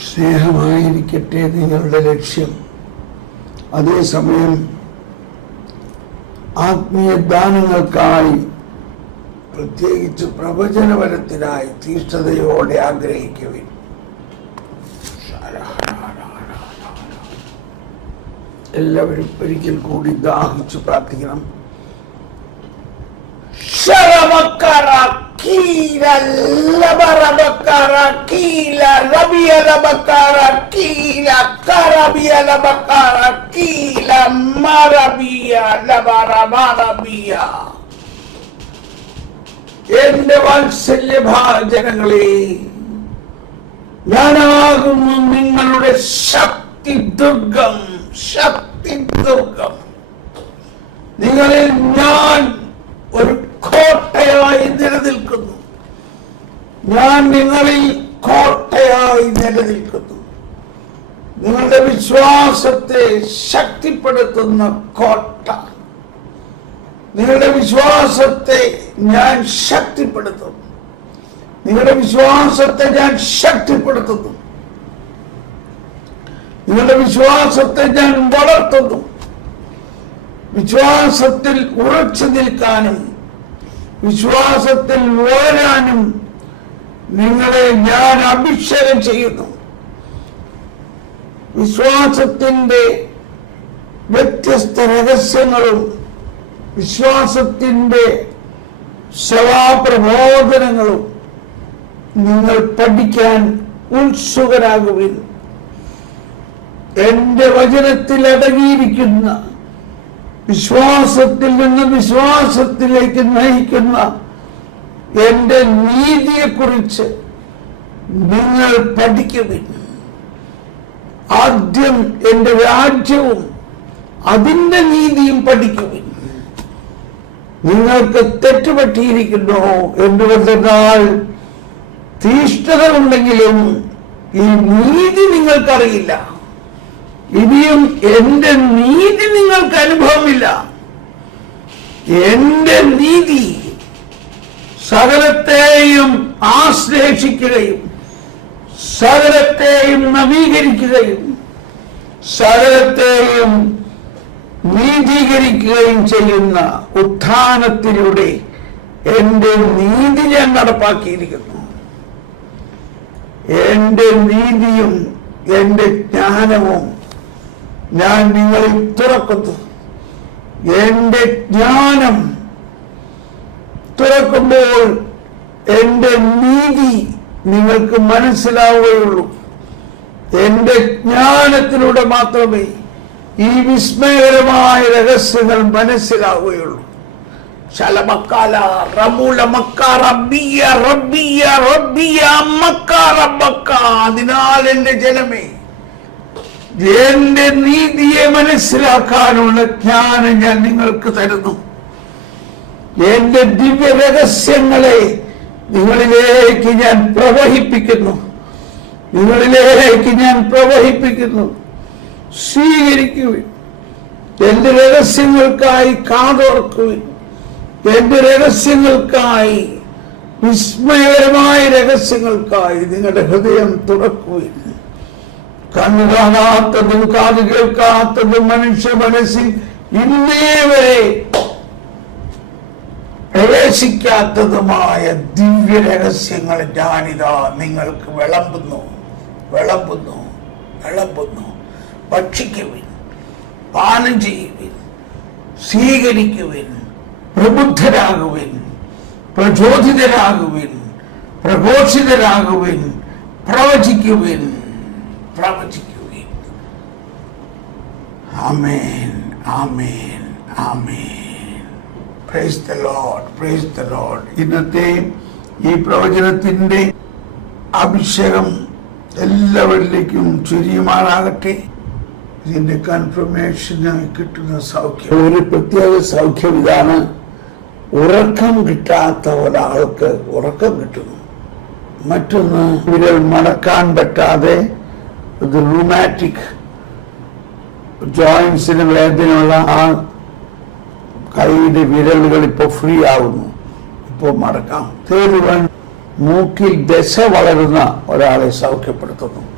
സ്നേഹമായിരിക്കട്ടെ നിങ്ങളുടെ ലക്ഷ്യം. അതേസമയം ആത്മീയ ദാനങ്ങൾക്കായി പ്രത്യേകിച്ച് പ്രവചനപരത്തിനായി തീഷ്ണതയോടെ ആഗ്രഹിക്കുവിൻ. എല്ലാവരും ഒരിക്കൽ കൂടി ദാഹിച്ചു പ്രാർത്ഥിക്കണം. Kila labarabakara kila rabia labakara kila karabia labakara kila marabia labaramarabia എന്റെ വാത്സല്യഭാജനങ്ങളെ ഞാനാകുന്നു നിങ്ങളുടെ ശക്തി ദുർഗം ശക്തി ദുർഗം നിങ്ങളിൽ ഞാൻ ഒരു കോട്ടയായി നിലനിൽക്കുന്നു ഞാൻ നിങ്ങളിൽ കോട്ടയായി നിലനിൽക്കുന്നു. നിങ്ങളുടെ വിശ്വാസത്തെ ശക്തിപ്പെടുത്തുന്ന കോട്ട. നിങ്ങളുടെ വിശ്വാസത്തെ ഞാൻ ശക്തിപ്പെടുത്തുന്നു. നിങ്ങളുടെ വിശ്വാസത്തെ ഞാൻ ശക്തിപ്പെടുത്തുന്നു. നിങ്ങളുടെ വിശ്വാസത്തെ ഞാൻ വളർത്തുന്നു. വിശ്വാസത്തിൽ ഉറച്ചു നിൽക്കാനും വിശ്വാസത്തിൽ വളരാനും നിങ്ങളെ ഞാൻ അഭിഷേകം ചെയ്യുന്നു. വിശ്വാസത്തിന്റെ വ്യത്യസ്ത രഹസ്യങ്ങളും വിശ്വാസത്തിന്റെ ശവാപ്രബോധനങ്ങളും നിങ്ങൾ പഠിക്കാൻ ഉത്സുകരാകുവിൻ. എന്റെ വചനത്തിൽ അടങ്ങിയിരിക്കുന്ന വിശ്വാസത്തിൽ നിന്ന് വിശ്വാസത്തിലേക്ക് നയിക്കുന്ന എന്റെ നീതിയെക്കുറിച്ച് നിങ്ങൾ പഠിക്കുവിൻ ആദ്യം എന്റെ രാജ്യവും അതിന്റെ നീതിയും പഠിക്കുവിൻ നിങ്ങൾക്ക് തെറ്റുപറ്റിയിരിക്കുന്നു എന്തുകൊണ്ടെന്നാൽ തീഷ്ണത ഉണ്ടെങ്കിലും ഈ നീതി നിങ്ങൾക്കറിയില്ല. ഇനിയും എന്റെ നീതി നിങ്ങൾക്ക് അനുഭവമില്ല. എന്റെ നീതി സകലത്തെയും ആശ്ലേഷിക്കുകയും സകലത്തെയും നവീകരിക്കുകയും സകലത്തെയും നീതീകരിക്കുകയും ചെയ്യുന്ന ഉത്ഥാനത്തിലൂടെ എന്റെ നീതി ഞാൻ നടപ്പാക്കിയിരിക്കുന്നു. എന്റെ നീതിയും എന്റെ ജ്ഞാനവും ഞാൻ നിങ്ങളിൽ തുറക്കുന്നു. എന്റെ ജ്ഞാനം തുറക്കുമ്പോൾ എന്റെ നീതി നിങ്ങൾക്ക് മനസ്സിലാവുകയുള്ളൂ. എന്റെ ജ്ഞാനത്തിലൂടെ മാത്രമേ ഈ വിസ്മയകരമായ രഹസ്യങ്ങൾ മനസ്സിലാവുകയുള്ളൂ. അതിനാൽ എന്റെ ജനമേ എന്റെ നീതിയെ മനസ്സിലാക്കാനുള്ള ജ്ഞാനം ഞാൻ നിങ്ങൾക്ക് തരുന്നു. എന്റെ ദിവ്യ രഹസ്യങ്ങളെ നിങ്ങളിലേക്ക് ഞാൻ പ്രവഹിപ്പിക്കുന്നു. നിങ്ങളിലേക്ക് ഞാൻ പ്രവഹിപ്പിക്കുന്നു. സ്വീകരിക്കുവിൻ. എന്റെ രഹസ്യങ്ങൾക്കായി കാതോർക്കുവിൻ. എന്റെ രഹസ്യങ്ങൾക്കായി വിസ്മയകരമായ രഹസ്യങ്ങൾക്കായി നിങ്ങളുടെ ഹൃദയം തുറക്കുവിൻ. കണ്ണു കാണാത്തതും കാത് കേൾക്കാത്തതും മനുഷ്യ മനസ്സിൽ ഇന്നേ വരെ പ്രവേശിക്കാത്തതുമായ ദിവ്യ രഹസ്യങ്ങൾ ഞാനിതാ നിങ്ങൾക്ക് വിളമ്പുന്നു. വിളമ്പുന്നു. വിളമ്പുന്നു. ഭക്ഷിക്കുവിൻ. പാനം ചെയ്യുവിൻ. സ്വീകരിക്കുവിൻ. പ്രബുദ്ധരാകുവിൻ. പ്രചോദിതരാകുവിൻ. പ്രഘോഷിതരാകുവിൻ. പ്രവചിക്കുവിൻ. പ്രവചിക്കുവിൻ. ആമേൻ. ആമേൻ. ആമേൻ. Praise the lord praise the lord ഇന്നത്തെ ഈ പ്രവചനത്തിന്റെ അഭിഷേകം എല്ലാവരിലേക്കും ചുരിയുമാറാകട്ടെ. ഇതിന്റെ കൺഫർമേഷന് കിട്ടുന്ന സൗഖ്യം. ഒരു പ്രത്യേക സൗഖ്യം ഇതാണ് ഉറക്കം കിട്ടാത്ത ഒരാൾക്ക് ഉറക്കം കിട്ടുന്നു. മറ്റൊന്ന് വിരൽ മടക്കാൻ പറ്റാതെ ഇത് റൂമാറ്റിക് ജോയിൻസിന് വേദനയുള്ള ആ കൈയുടെ വിരലുകൾ ഇപ്പോൾ ഫ്രീ ആവുന്നു. ഇപ്പോൾ മടക്കാം. വൺ മൂക്കിൽ ദശ വളരുന്ന ഒരാളെ സൗഖ്യപ്പെടുത്തുന്നു.